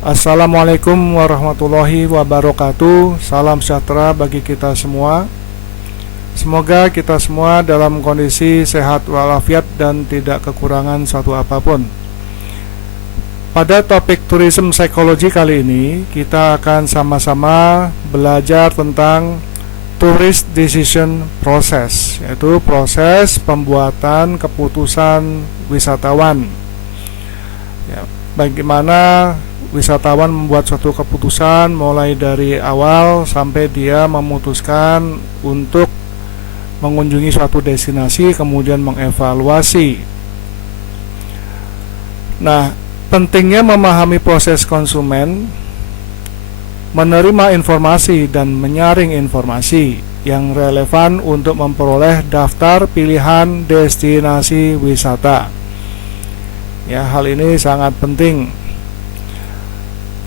Assalamualaikum warahmatullahi wabarakatuh. Salam sejahtera bagi kita semua. Semoga kita semua dalam kondisi sehat walafiat dan tidak kekurangan suatu apapun. Pada topik tourism psychology kali ini, kita akan sama-sama belajar tentang tourist decision process, yaitu proses pembuatan keputusan wisatawan. Bagaimana wisatawan membuat suatu keputusan mulai dari awal sampai dia memutuskan untuk mengunjungi suatu destinasi, kemudian mengevaluasi. Nah, pentingnya memahami proses konsumen menerima informasi dan menyaring informasi yang relevan untuk memperoleh daftar pilihan destinasi wisata. Ya, hal ini sangat penting.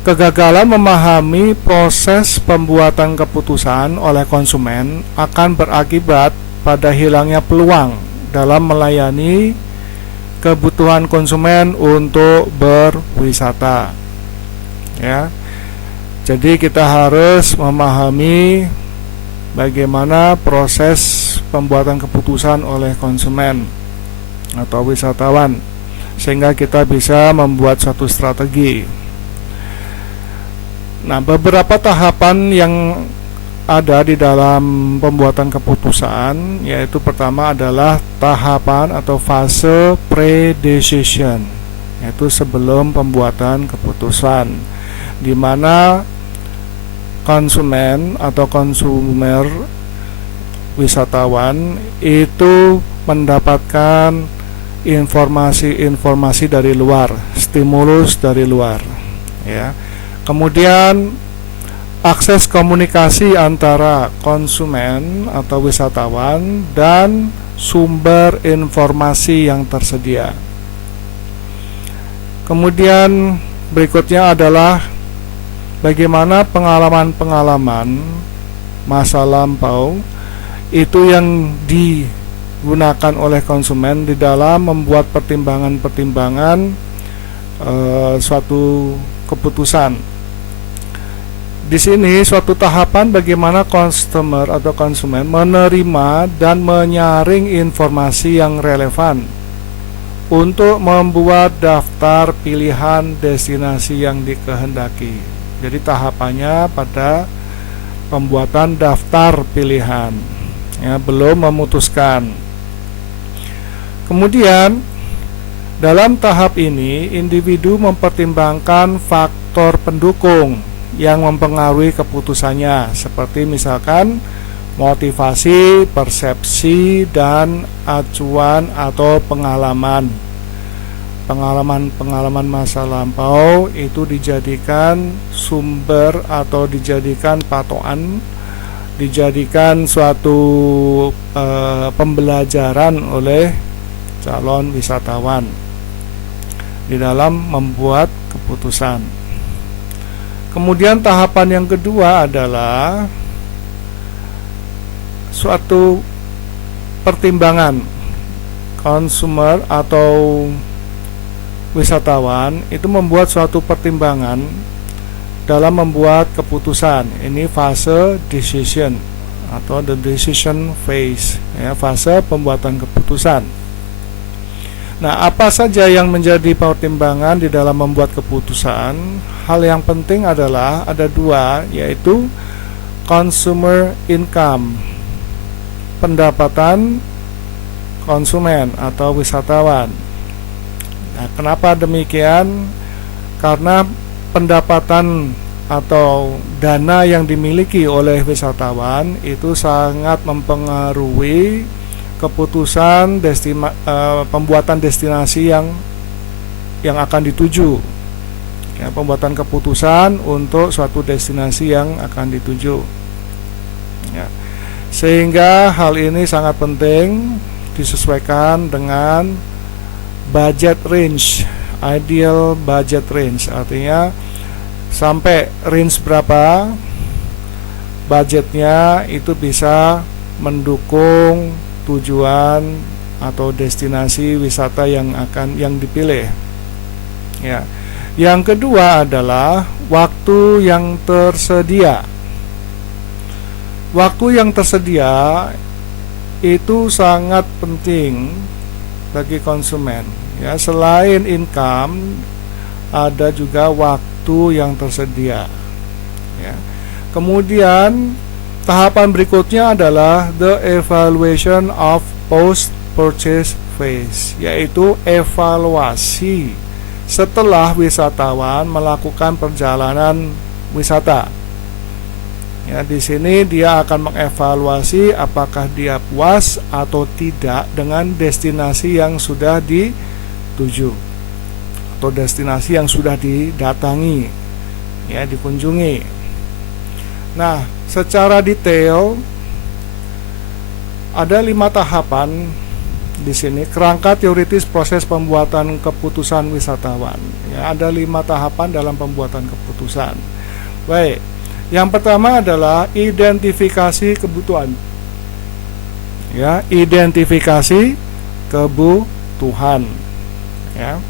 Kegagalan memahami proses pembuatan keputusan oleh konsumen akan berakibat pada hilangnya peluang dalam melayani kebutuhan konsumen untuk berwisata. Ya. Jadi kita harus memahami bagaimana proses pembuatan keputusan oleh konsumen atau wisatawan sehingga kita bisa membuat suatu strategi. Nah, beberapa tahapan yang ada di dalam pembuatan keputusan, yaitu pertama adalah tahapan atau fase pre-decision, yaitu sebelum pembuatan keputusan, di mana konsumen atau konsumer wisatawan itu mendapatkan informasi-informasi dari luar, stimulus dari luar, ya. Kemudian akses komunikasi antara konsumen atau wisatawan dan sumber informasi yang tersedia. Kemudian berikutnya adalah bagaimana pengalaman-pengalaman masa lampau itu yang digunakan oleh konsumen di dalam membuat pertimbangan-pertimbangan suatu keputusan. Di sini suatu tahapan bagaimana customer atau konsumen menerima dan menyaring informasi yang relevan untuk membuat daftar pilihan destinasi yang dikehendaki. Jadi tahapannya pada pembuatan daftar pilihan, ya, belum memutuskan. Kemudian dalam tahap ini individu mempertimbangkan faktor pendukung yang mempengaruhi keputusannya, seperti misalkan motivasi, persepsi, dan acuan atau pengalaman masa lampau itu dijadikan sumber atau dijadikan patokan, dijadikan suatu pembelajaran oleh calon wisatawan di dalam membuat keputusan. Kemudian tahapan yang kedua adalah suatu pertimbangan. Konsumer atau wisatawan itu membuat suatu pertimbangan dalam membuat keputusan. Ini fase decision atau the decision phase, ya, fase pembuatan keputusan. Nah, apa saja yang menjadi pertimbangan di dalam membuat keputusan? Hal yang penting adalah ada dua, yaitu consumer income, pendapatan konsumen atau wisatawan. Nah, kenapa demikian? Karena pendapatan atau dana yang dimiliki oleh wisatawan itu sangat mempengaruhi keputusan pembuatan destinasi yang akan dituju, ya, pembuatan keputusan untuk suatu destinasi yang akan dituju, ya. Sehingga hal ini sangat penting disesuaikan dengan budget range, ideal budget range, artinya sampai range berapa budgetnya itu bisa mendukung tujuan atau destinasi wisata yang dipilih. Ya. Yang kedua adalah waktu yang tersedia. Waktu yang tersedia itu sangat penting bagi konsumen. Ya, selain income, ada juga waktu yang tersedia. Ya. Kemudian tahapan berikutnya adalah the evaluation of post-purchase phase, yaitu evaluasi setelah wisatawan melakukan perjalanan wisata. Ya, di sini dia akan mengevaluasi apakah dia puas atau tidak dengan destinasi yang sudah dituju atau destinasi yang sudah didatangi, ya, dikunjungi. Nah, secara detail ada 5 tahapan di sini, kerangka teoritis proses pembuatan keputusan wisatawan. Ya, ada 5 tahapan dalam pembuatan keputusan. Baik. Yang pertama adalah identifikasi kebutuhan. Ya, identifikasi kebutuhan. Ya.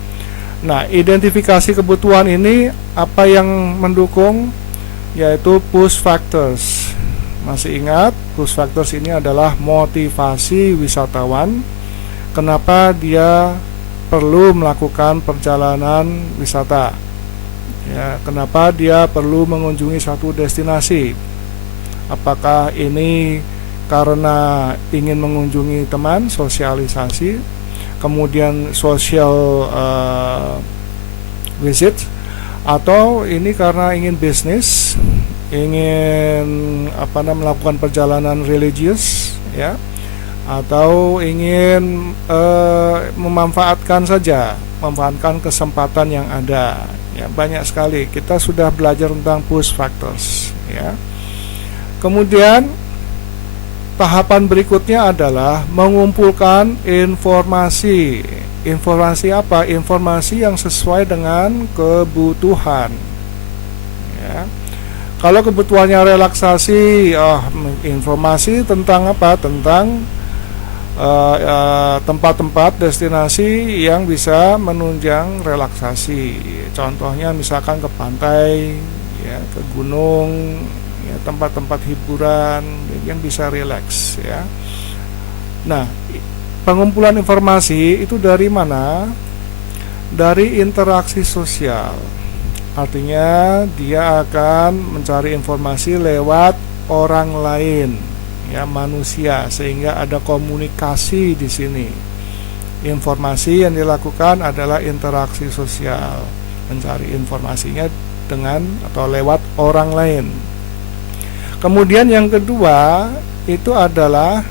Nah, identifikasi kebutuhan ini apa yang mendukung? Yaitu push factors. Masih ingat, push factors ini adalah motivasi wisatawan. Kenapa dia perlu melakukan perjalanan wisata? Ya, kenapa dia perlu mengunjungi satu destinasi? Apakah ini karena ingin mengunjungi teman, sosialisasi, kemudian social visit, atau ini karena ingin bisnis, ingin melakukan perjalanan religius, ya, atau ingin memanfaatkan kesempatan yang ada. Ya, banyak sekali kita sudah belajar tentang push factors, ya. Kemudian tahapan berikutnya adalah mengumpulkan informasi. Informasi apa? Informasi yang sesuai dengan kebutuhan, ya. Kalau kebutuhannya relaksasi, informasi tentang apa? Tentang tempat-tempat destinasi yang bisa menunjang relaksasi. Contohnya misalkan ke pantai, ya, ke gunung, ya, tempat-tempat hiburan yang bisa rileks, ya. Nah, pengumpulan informasi itu dari mana? Dari interaksi sosial. Artinya dia akan mencari informasi lewat orang lain, ya, manusia, sehingga ada komunikasi di sini. Informasi yang dilakukan adalah interaksi sosial, mencari informasinya dengan atau lewat orang lain. Kemudian yang kedua itu adalah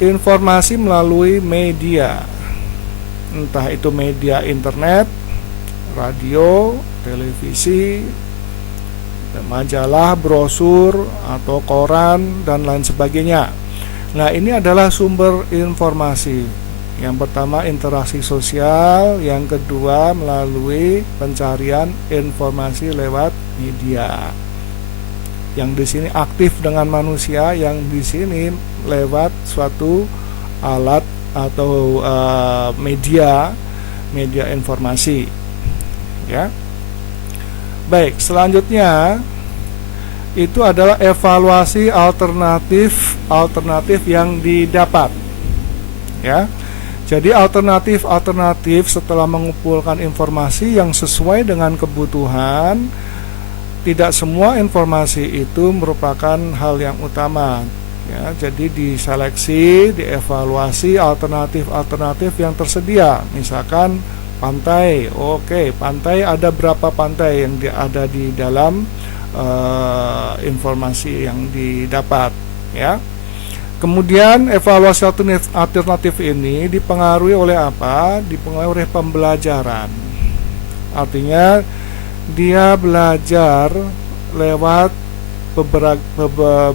informasi melalui media, entah itu media internet, radio, televisi, majalah, brosur, atau koran, dan lain sebagainya. Nah, ini adalah sumber informasi. Yang pertama interaksi sosial, yang kedua melalui pencarian informasi lewat media. Yang di sini aktif dengan manusia, yang di sini lewat suatu alat atau media informasi, ya. Baik, selanjutnya itu adalah evaluasi alternatif yang didapat, ya. Jadi alternatif setelah mengumpulkan informasi yang sesuai dengan kebutuhan, tidak semua informasi itu merupakan hal yang utama, ya. Jadi diseleksi, dievaluasi alternatif yang tersedia. Misalkan pantai, oke, pantai ada berapa pantai yang ada di dalam informasi yang didapat, ya. Kemudian evaluasi alternatif ini dipengaruhi oleh apa? Dipengaruhi oleh pembelajaran. Artinya dia belajar lewat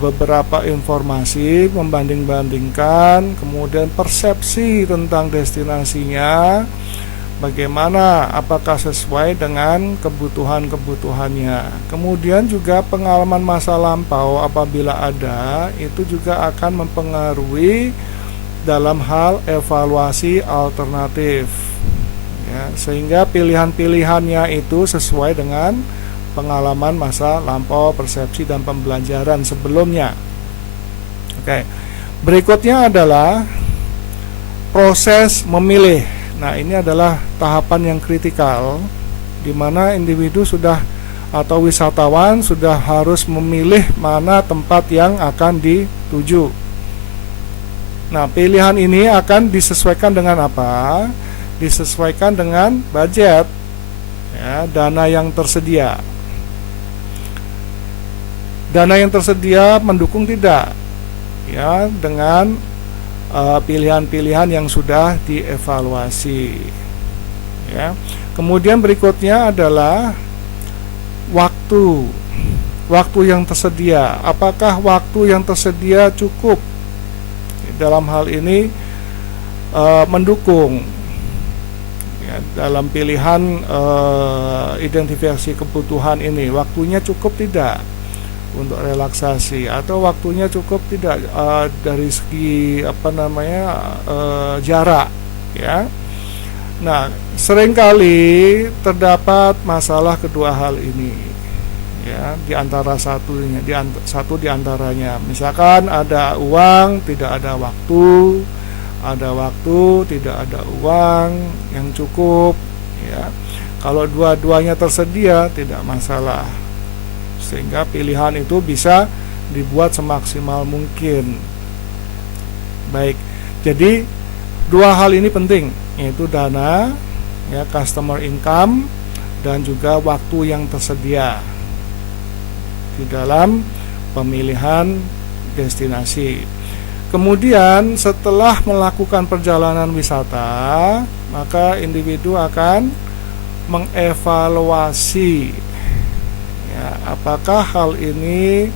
beberapa informasi, membanding-bandingkan, kemudian persepsi tentang destinasinya, bagaimana, apakah sesuai dengan kebutuhannya. Kemudian juga pengalaman masa lampau apabila ada, itu juga akan mempengaruhi dalam hal evaluasi alternatif, ya. ya, sehingga pilihan-pilihannya itu sesuai dengan pengalaman masa lampau, persepsi dan pembelajaran sebelumnya. Oke. Berikutnya adalah proses memilih. Nah, ini adalah tahapan yang kritikal di mana individu sudah atau wisatawan sudah harus memilih mana tempat yang akan dituju. Nah, pilihan ini akan disesuaikan dengan apa? Disesuaikan dengan budget, ya, dana yang tersedia. Dana yang tersedia mendukung tidak, ya, dengan pilihan-pilihan yang sudah dievaluasi, ya. Kemudian berikutnya adalah waktu yang tersedia. Apakah waktu yang tersedia cukup? Dalam hal ini mendukung, ya, dalam pilihan identifikasi kebutuhan ini, waktunya cukup tidak untuk relaksasi, atau waktunya cukup tidak dari segi jarak, ya. Nah, seringkali terdapat masalah kedua hal ini, ya, satu di antaranya, misalkan ada uang tidak ada waktu tidak ada uang yang cukup, ya. Kalau dua-duanya tersedia tidak masalah, sehingga pilihan itu bisa dibuat semaksimal mungkin. Baik, jadi dua hal ini penting, yaitu dana, ya, customer income, dan juga waktu yang tersedia di dalam pemilihan destinasi. Kemudian setelah melakukan perjalanan wisata, maka individu akan mengevaluasi, ya, apakah hal ini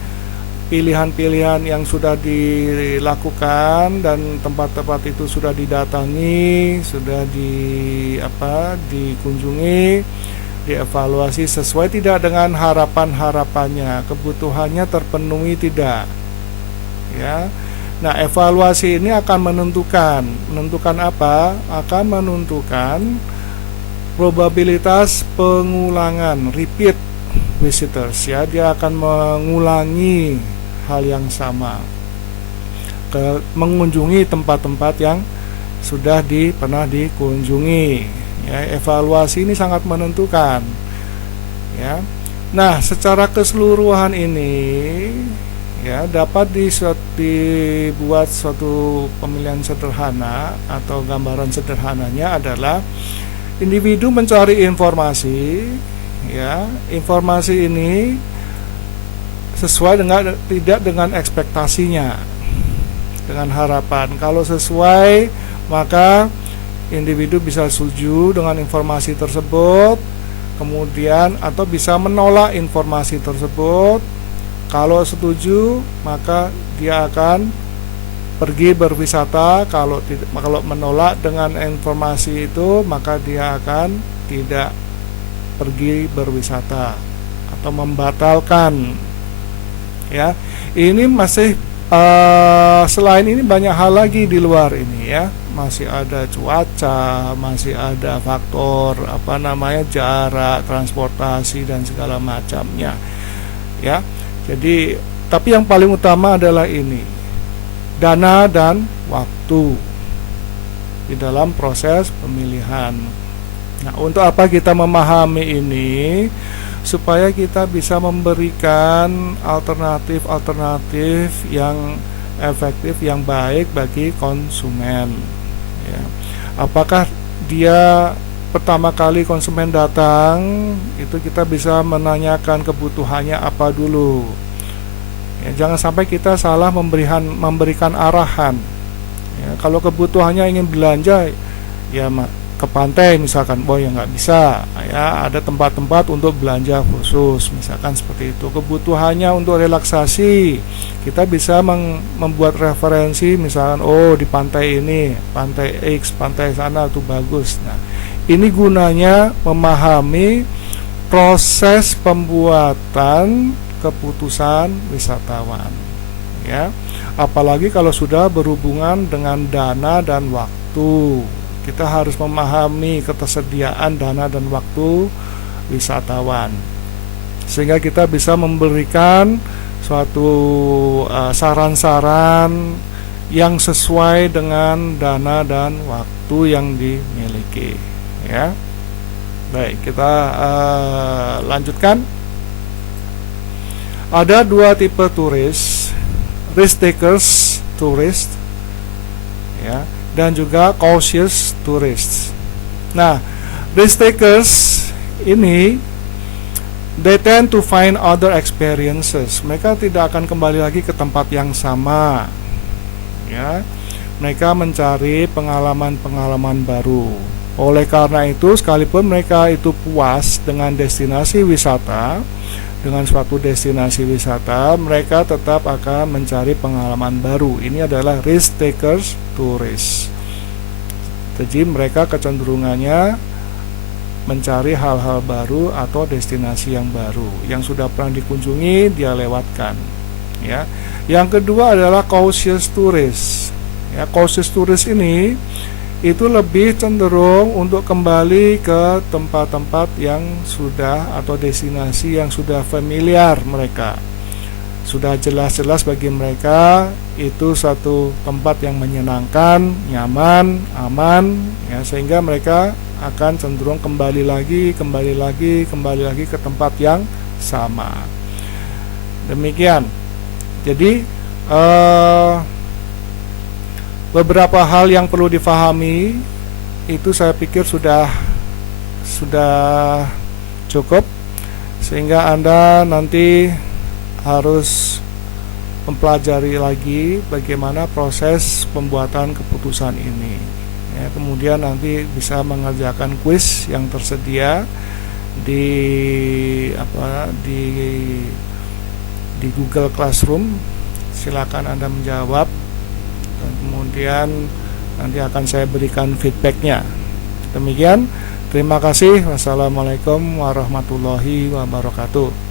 pilihan-pilihan yang sudah dilakukan dan tempat-tempat itu sudah didatangi, sudah dikunjungi, dievaluasi sesuai tidak dengan harapan-harapannya, kebutuhannya terpenuhi tidak, ya. Nah, evaluasi ini akan menentukan apa? Akan menentukan probabilitas pengulangan, repeat visitors, ya. Dia akan mengulangi hal yang sama, mengunjungi tempat-tempat yang sudah pernah dikunjungi, ya. Evaluasi ini sangat menentukan, ya. Nah, secara keseluruhan ini, ya, dapat dibuat suatu pemilihan sederhana, atau gambaran sederhananya adalah individu mencari informasi, ya. Informasi ini sesuai tidak dengan ekspektasinya, dengan harapan. Kalau sesuai, maka individu bisa setuju dengan informasi tersebut, kemudian atau bisa menolak informasi tersebut. Kalau setuju, maka dia akan pergi berwisata. Kalau menolak dengan informasi itu, maka dia akan tidak pergi berwisata atau membatalkan, ya. Ini masih selain ini banyak hal lagi di luar ini, ya. Masih ada cuaca, masih ada faktor jarak, transportasi dan segala macamnya, ya. Jadi, tapi yang paling utama adalah ini, dana dan waktu di dalam proses pemilihan. Nah, untuk apa kita memahami ini? Supaya kita bisa memberikan alternatif yang efektif, yang baik bagi konsumen, ya. Apakah dia pertama kali konsumen datang, itu kita bisa menanyakan kebutuhannya apa dulu, ya. Jangan sampai kita salah memberikan arahan, ya. Kalau kebutuhannya ingin belanja, ya ke pantai misalkan, ya nggak bisa, ya. Ada tempat-tempat untuk belanja khusus, misalkan seperti itu. Kebutuhannya untuk relaksasi, kita bisa membuat referensi, misalkan, di pantai ini, pantai X, pantai sana itu bagus. Nah, ini gunanya memahami proses pembuatan keputusan wisatawan, ya. Apalagi kalau sudah berhubungan dengan dana dan waktu, Kita harus memahami ketersediaan dana dan waktu wisatawan, sehingga kita bisa memberikan suatu saran-saran yang sesuai dengan dana dan waktu yang dimiliki, ya. Baik, kita lanjutkan. Ada dua tipe turis, risk takers tourist, ya, dan juga cautious tourists. Nah, risk takers ini they tend to find other experiences. Mereka tidak akan kembali lagi ke tempat yang sama, ya. Mereka mencari pengalaman-pengalaman baru. Oleh karena itu, sekalipun mereka itu puas dengan destinasi wisata, dengan suatu destinasi wisata, mereka tetap akan mencari pengalaman baru. Ini adalah risk takers tourist. Jadi mereka kecenderungannya mencari hal-hal baru atau destinasi yang baru. Yang sudah pernah dikunjungi dia lewatkan, ya. Yang kedua adalah cautious tourist. Ya, cautious tourist ini itu lebih cenderung untuk kembali ke tempat-tempat yang sudah atau destinasi yang sudah familiar mereka. Sudah jelas-jelas bagi mereka itu satu tempat yang menyenangkan, nyaman, aman, ya, sehingga mereka akan cenderung kembali lagi ke tempat yang sama. Demikian. Jadi beberapa hal yang perlu difahami itu saya pikir sudah cukup, sehingga Anda nanti harus mempelajari lagi bagaimana proses pembuatan keputusan ini, ya. Kemudian nanti bisa mengerjakan kuis yang tersedia di Google Classroom. Silakan Anda menjawab, dan kemudian nanti akan saya berikan feedbacknya. Demikian, terima kasih. Wassalamualaikum warahmatullahi wabarakatuh.